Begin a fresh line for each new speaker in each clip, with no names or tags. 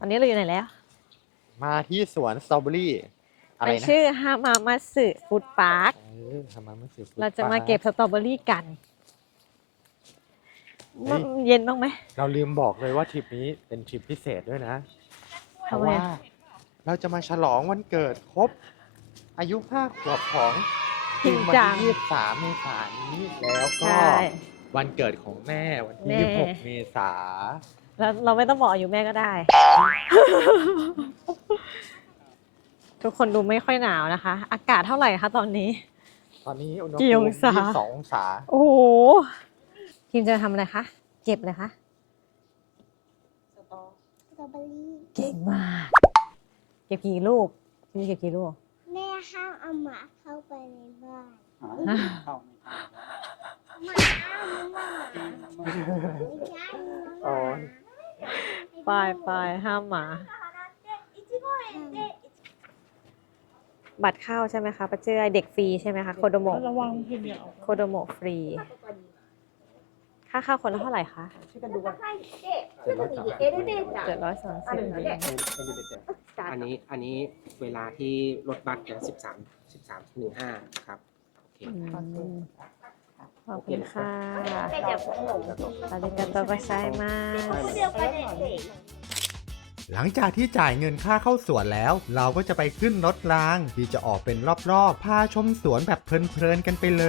อนนี้เราอยู่ไหนแล้ว
มาที่สวนสตรอเบอรี่อะไร
มัน
นะ
ชื่อฮามามัสึฟู้ดพาร์ค
ทำไมไม่สืบ
เราจะมาเก็บสตรอเบอรี่กัน
เฮ้ย
เย็นบ้างไหม
เราลืมบอกเลยว่าทริปนี้เป็นทริปพิเศษด้วยนะเพ
ทำ
ราะ
ไม
ว่าเราจะมาฉลองวันเกิดครบอายุ5 ขวบของ
จริง
วัน
จัง
ที่23 เมษายนนี้แล้วก็
ใช่
วันเกิดของแม่วันที่
แม่
26 เมษายน
แล้วเราไม่ต้องบอกอายู่แม่ก็ได้ ทุกคนดูไม่ค่อยหนาวนะคะ อากาศเท่าไหร่คะตอนนี้
ตอนนี้อุณห
กี่
ภู
อ
มิ
งศา
22 องศา
โอ้โหทีมจะทำอะไรคะ เก็บเลยคะ
สตรอเบอรี่
เก่งมาก เก็บกี่ลูกทีมเก็บกี่ลูก
แม่ห้ามเอาหมาเข้าไปในบ้าน
ฮะ
หมาไม่ใช่ห
อ๋อ
ไปไปห้ามหมา บัตรเข้าใช่ไหมคะป้าเจ้ยเด็กฟรีใช่ไหไหมคะโคโดโมะ
ระวังพิมพ์อย่าเอา
โคโดโมะฟรี ค่าเข้าคนละเท่าไหร่คะ 730 เยน
อันนี้เวลาที่รถบัสจะ13:15ครับโอเค
ขอบคุณค่ะอาริกาโตะไกไซมาส
หลังจากที่จ่ายเงินค่าเข้าสวนแล้ว เราก็จะไปขึ้นรถรางที่จะออกเป็นรอบๆพาชมสวนแบบเพลินๆกันไปเลย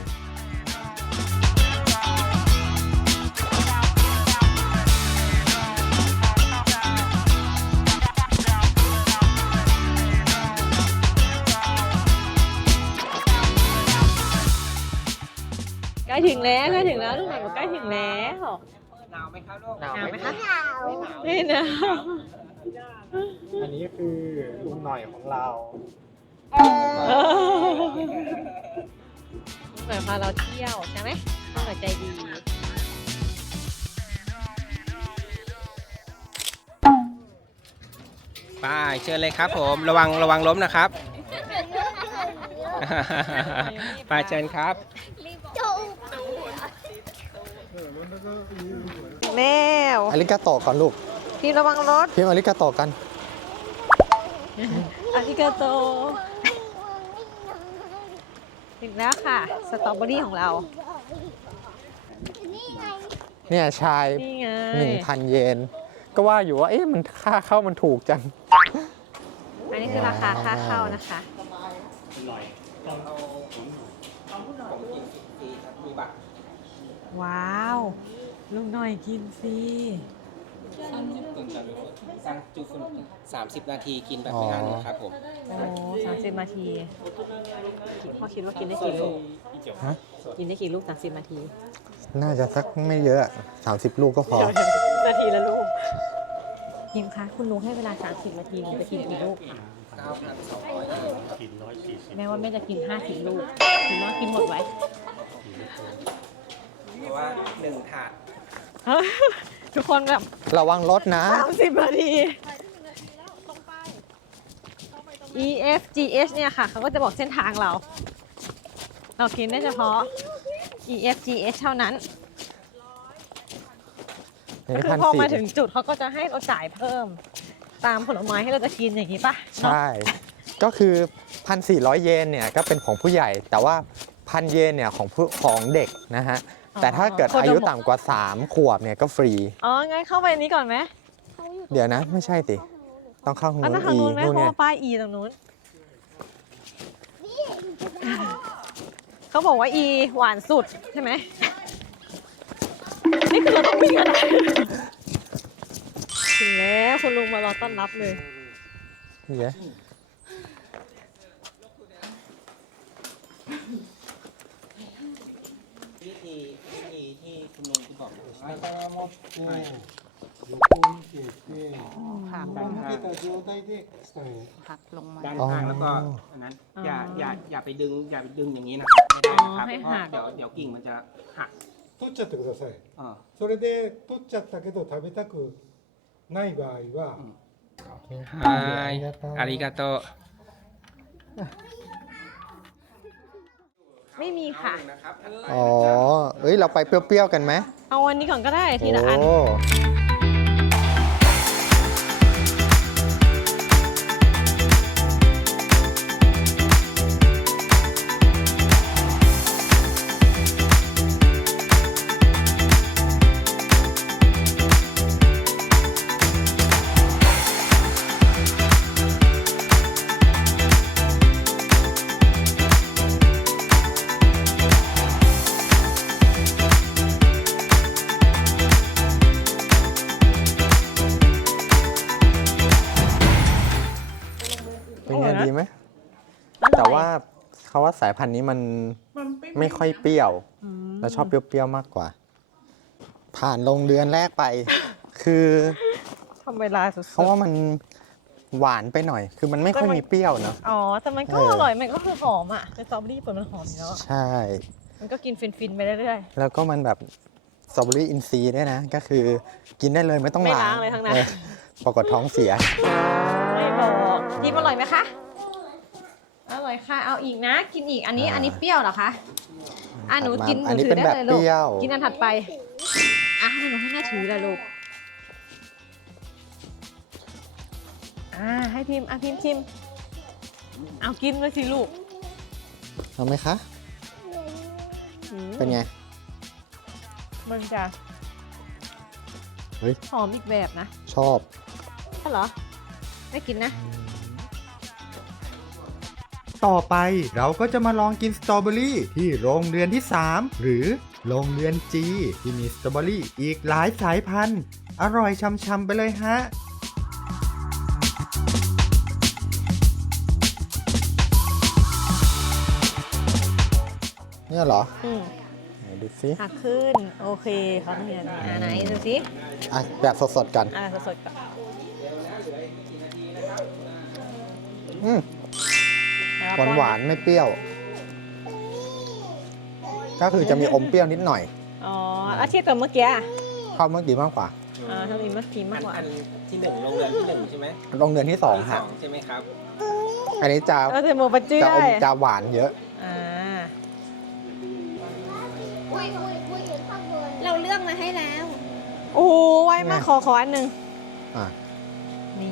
ใกล้ถึงแล้วใกล้ถึงแล้วลูกหมาบอกใกล้ถึงแล้ว
หนาวไหมครับลูก
หนาว
หนาวไหมคะ
หนาว
ไม่หนาว
อันนี้คือลุงหน่อยของเรา
เหมือนพาเราเที่ยวใช่ไหมเหมือนใจดี
ไปเชิญเลยครับผมระวังล้มนะครับ ไปเชิญครับ
จุก
แล้ว
อาริกาโตะก่อนลูก
พี่ระวังรถ
พิมพ์อาริกาโตะกัน
อาริกาโตถึงแล้วค่ะ สตรอเบอรี่ของเรา
นี่ไง
เนี่ยชาย
นี่ไง
1,000 เยน ก็ว่าอยู่ว่า เอ๊ะมันค่าเข้ามันถูกจัง
อันนี้คือราคาค่าเข้านะคะ ว้าว ลุงหน่อยกินฟรี
30 นาทีกินแบบไม่อั้นนะครับผม
โอ้30 นาทีพ่อคิดว่ากินได้กี่ลูก
ฮะ
กินได้กี่ลูก30 นาที
น่าจะสักไม่เยอะ 30 ลูกก็พอ
นาทีละลูกยิมคะคุณลุงให้เวลา30 นาทีหนูจะกินกี่ลูกคะ
9,200
แม้ว่าแม่จะกิน50 ลูกถือว่ากินหมดไว้
เพราะว่า1 ถาด
ทุกคนแบบ
ระวังรถนะ
30 นาที EFGH เนี่ยค่ะเขาก็จะบอกเส้นทางเรา เรากินได้เฉพาะ EFGH เท่านั้น
นี่
คือพอมาถึงจุดเขาก็จะให้เราจ่ายเพิ่ม ตามผลไม้ให้เราจะกินอย่างนี้ปะ
ใช่ ก็คือ 1,400 เยนเนี่ยก็เป็นของผู้ใหญ่ แต่ว่า 1,000 เยนเนี่ยของเด็กนะฮะ แต่ถ้าเกิดอายุต่ำกว่า 3 ขวบเนี่ยก็ฟรี
อ๋อ งั้นเข้าไปนี้ก่อนไหม
เดี๋ยวนะ ไม่ใช่สิ ต้องเข้าทาง
อัน
นู้
นั้น นทางนู้นไหม
นู่น
เพราะ
เนี่ย
ว่าป้าย E ตรงนู้น เขาบอกว่า E หวานสุดใช่ไหม นี่คือเราต้องวิ่งกันถึงแล้วคุณลุงมารอต้อนรับเลย
นี่ไง
วิธีที่คุณลุงที่บอกใช่
ค่ะ
ด้านข้าง
หักลงมา
ด้านข้างแล้วก็อันนั้นอย่าไปดึงอย่างนี้นะครับไม่ได้นะครับ
ให้
เพ
หั
ราะ
ก
เดี๋ยวกิ่งมันจะหัก
取っちゃってください。
อ่า
それで取っちゃったけど食べたくない場合は、
ฮายอาริกาโต
ไม่มีค่ะ
นะครับ
อ๋อ เอ้ย เราไปเปรี้ยวๆกันไหม
เอาวันนี้ก่อนก็ได้ทีละอัน
โเขาว่าสายพันธุ์นี้มันไม่ค่อยเปรี้ยว แล้วชอบเปรี้ยวๆมากกว่า ผ่านโรงเรือนแรกไป คือ
ทำเวลาสุด
เขาว่ามันหวานไปหน่อย คือมันไม่ค่อยมีเปรี้ยวเนอะ
ๆอ๋อ แต่มันก็อร่อย มันก็คือหอมอ่ะสตรอเบอรี่เปิดมันหอมอยู่แล้วอะ
ใช่
มันก็กินฟินๆไปเรื่อย
แล้วก็มันแบบสตรอเบอรี่อินทรีย์ด้วยนะ ก็คือกินได้เลยไม่ต้อง
ไม่
ล้า
ล้าง งเลยทั้งนั้น
ปรากฏท้องเสีย
ๆไม่บอกยิ้มอร่อยไหมคะ อร่อยค่ะ เอาอีกนะ กินอีก อันนี้
อ่า
อันนี้เปรี้ยวเหรอคะ อ่ะหนูกินห
อัน
นู
นี้
ถื
เป็
อน ได้
แบบ
เลยลูก
เปรี้ยว
กินอันถัดไป อ่ะให้หนูให้แม่ถือละลูก ให้พิมพ์พิมพ์ชิม เอากินเลยสิลูก
เอาไหมคะ เป็นไง
มันจะ
เฮ้ย
หอมอีกแบบนะ
ชอบ
ใช่เหรอ ไม่กินนะ
ต่อไปเราก็จะมาลองกินสตรอเบอรี่ที่โรงเรือนที่ 3 หรือโรงเรือนจีที่มีสตรอเบอรี่อีกหลายสายพันธุ์ อร่อยช่ำๆไปเลยฮะ
เนี่ยเหรอ
อืม
ไหนดูสิ
หักขึ้น โอเคเขาต้องเรียนไหนดูสิ
อ่ะแบบสดๆกัน
สดๆก่อน
อืม
แล้ว
หวานๆไม่เปรี้ยว ก็คือจะมีอมเปรี้ยวนิดหน่อย
อ๋อแล้วเทียบกับเมื่อกี้อ่ะ
ชอบเมื่อกี้มากกว่า
ชอบเมื่อกี้มากกว่า
อันที่หนึ่งโรงเรือนที่หนึ่งใช่ไหม
โรงเรือนที่สอง
ที่
ฮะ
ใช่ไหมครับ
อันนี้จะ
เราจะโมปัจจุ
จะอ
ได้
มจะหวานเยอะ
อ่า
อุ้ยข้างบนเราเลือกมาให้แล้ว
โอ้โหไวมาก
ไง
ขออันหนึ่ง
อ่ะ
นี่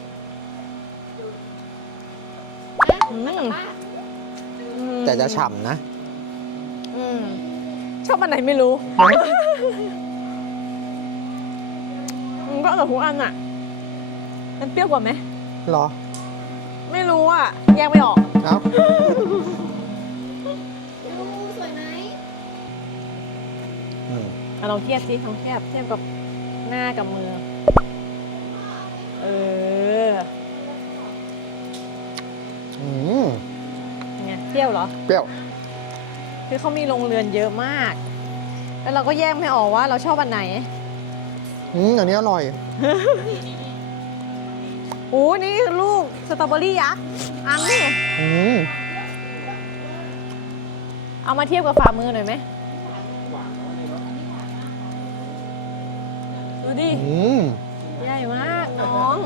อืม
แต่จะฉ่ำนะ
อืมชอบอันไหนไม่รู้ มันก็อร่อยทุกอันอ่ะ มันเปรี้ยวกว่าไหม
เหรอ
ไม่รู้อ่ะ แยกไม่ออก
เอ้า
ดูสวยไหม
อืม
ลองเทียบสิลองเทียบกับหน้ากับมือ
อืม
ไงเปรี้ยวเหรอ
เปรี้ยว
คือเขามีโรงเรือนเยอะมาก แล้วเราก็แยกไม่ออกว่าเราชอบอันไหน
อันนี้อร่อย
โอ้นี่คือลูกสตรอเบอรี่ยักษ์อังนี่
อืม
เอามาเทียบกับฝ่ามือหน่อยไหมดูดิ
อืม
ใหญ่มากน้อง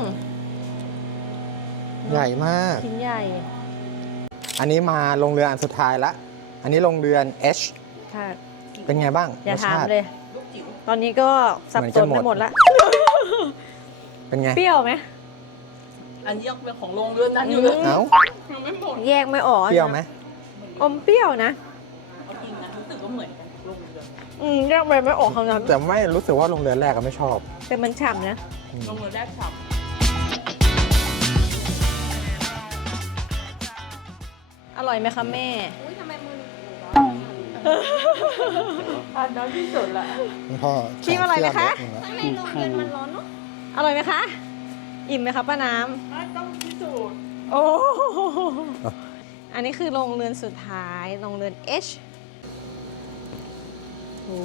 ใหญ่มาก
ชิ้นใหญ่
อันนี้มาโรงเรือนอันสุดท้ายละ อันนี้โรงเรือน H
ค่ะ
เป็นไงบ้าง
อย่าร
ส
ถาม
ชาติ
เลย ตอนนี้ก็สับสนไปหมดละ
เป็นไง
เปรี้ยวไหม
อันนี้ยังเป็นของโรงเรือนนั้นอยู่เลย
เอ้า
ยังไม่หมด
แยกไม่ออก
เปรี้ยวไหม
อมเปรี้ยวนะ
เอาจริงนะรู้สึกว่าเหมือนโรงเรือน
แยกไปไม่ออกคำนั้น
แต่ไม่รู้สึกว่าโรงเรือนแรกก็ไม่ชอบ
แต่มันฉ่ำนะ
โรงเรือนแรกฉ่ำ
อร่อยไหมคะแม่
อุ้ยทำไมมือ
อันนั้นที่สุดละ
คุณพ่อ
ชิมอร่อยไหมคะ
ข้างในโรงเรียนมันร้อนเนาะ
อร่อยไหมคะ อิ่มไหมคะป้าน้
ต้องพิสูจน์
ำโอ้อันนี้คือโรงเรือนสุดท้าย โรงเรือน H โอ้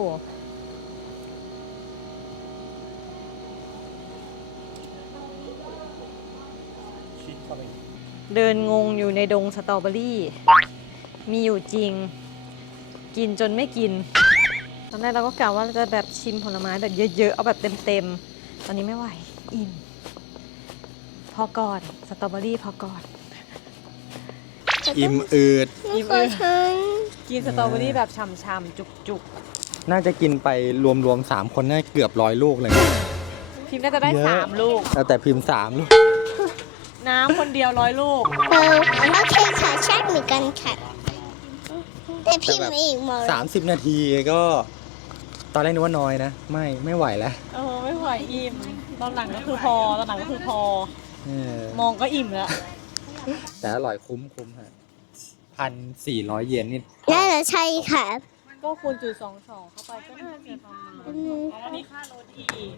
เดินงงอยู่ในดงสตรอเบอรี่ มีอยู่จริง กินจนไม่กิน ตอนแรกเราก็กะว่าเราจะแบบชิมผลไม้แบบเยอะๆ เอาแบบเต็มๆ ตอนนี้ไม่ไหว อิ่ม พอก่อน สตรอเบอรี่พอก่อน
อิ่มอืด
อิ่มเออกินสตรอเบอรี่แบบช่ำๆจุก
น่าจะกินไปรวมๆ3 คนน่าเกือบ100 ลูกเลย
ๆ พิมพ์น่าจะได้
เยอะ
3 ลูก
แต่พิมพ์3 ลูก
น้ำคนเดียว100 ลูก
โอเคค่ะใช่เหมือนกันค่ะแต่พิมพ์อีกหมด
30 นาทีก็ ตอนแรกนึกว่าน้อยนะ ไม่ไหวแล้ว
ไม่ไหวอิ่ม ตอนหลังก็คือพอ
เออ
มองก็อิ่มแล้ว
แต่อร่อยคุ้มฮะ1,400 เยนนี่
น่าจะใช่ค่ะ
ก็คูณ.22เข้าไปก็น่าจะประมาณ อันนี้ค่ารถอีก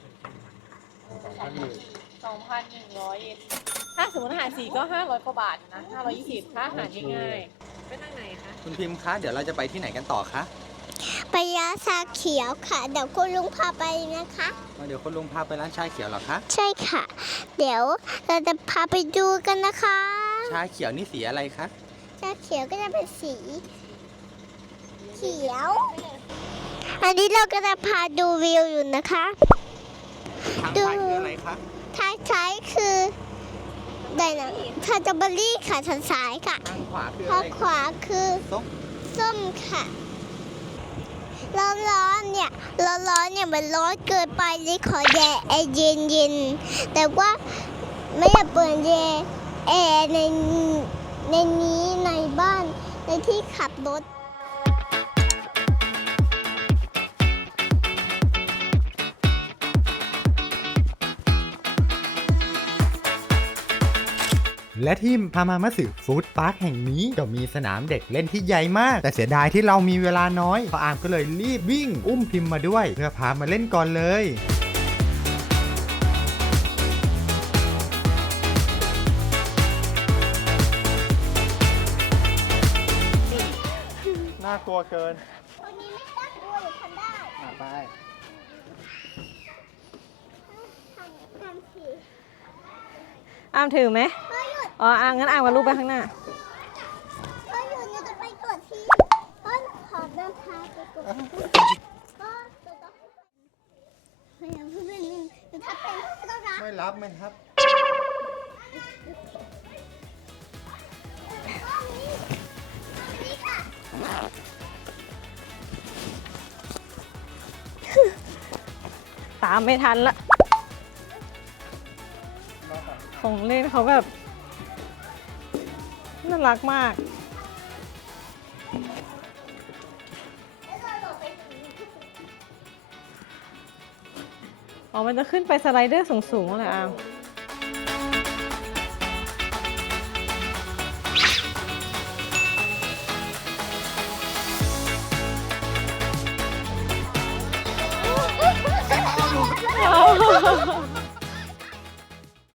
2,100 เยนถ้าสมมติอาหาร4ก็500 กว่าบาทนะ520ถ้าอาหารง่ายๆไปทางไหนคะ
คุณพิมพ์คะ เดี๋ยวเราจะไปที่ไหนกันต่อคะ
ไปร้านชาเขียวค่ะ เดี๋ยวคุณลุงพาไปนะคะ
เดี๋ยวคุณลุงพาไปร้านชาเขียวเหรอคะ
ใช่ค่ะ เดี๋ยวเราจะพาไปดูกันนะคะ
ชาเขียวนี่สีอะไรคะ
ชาเขียวก็จะเป็นสีเขียว อันนี้เราก็จะพาดูวิวอยู่นะคะ
ทางซ้ายคืออะไรคะ
ทางซ้ายคือได้นะสตรอเบอรี่ค่ะทางซ้ายค่ะ
ทางขวาคือ
ทา
อะ
ง
ไร
ขวาคือ
ส้ม
ส้มค่ะร้อนๆเนี่ยมันร้อนเกินไปเลยขอแอร์เย็นๆแต่ว่าไม่อยากเปิดแอร์ในนี้ในบ้านในที่ขับรถ
และที่พามามัสึฟู้ดพาร์คแห่งนี้ก็มีสนามเด็กเล่นที่ใหญ่มาก แต่เสียดายที่เรามีเวลาน้อยพออามก็เลยรีบวิ่ง อุ้มพิมพ์มาด้วยเพื่อพามาเล่นก่อนเลย
น่ากลัวเกิน
คนนี้ไม่น่ากลัวหรือทำได้
ไป
ทำสิ
อามถือไหม
เฮ้ยหยุด
อ๋ออามงั้นอามกับลูกไปข้างหน้า
เฮ้ยหยุดหนูจะไปกดที่เฮ้ยขอเดินทางไปกดก็ตัวก็เฮ้ยอย่าเพิ่งเป็นหนูถ้าเป็นก็ต้องรับ
ไม่รับไม่ครับ
นี่ค่ะ
ตามไม่ทันละ ของเล่นเขาแบบน่ารักมาก อ๋อ มันจะขึ้นไปสไลเดอร์สูงๆเลยอาม
Oh,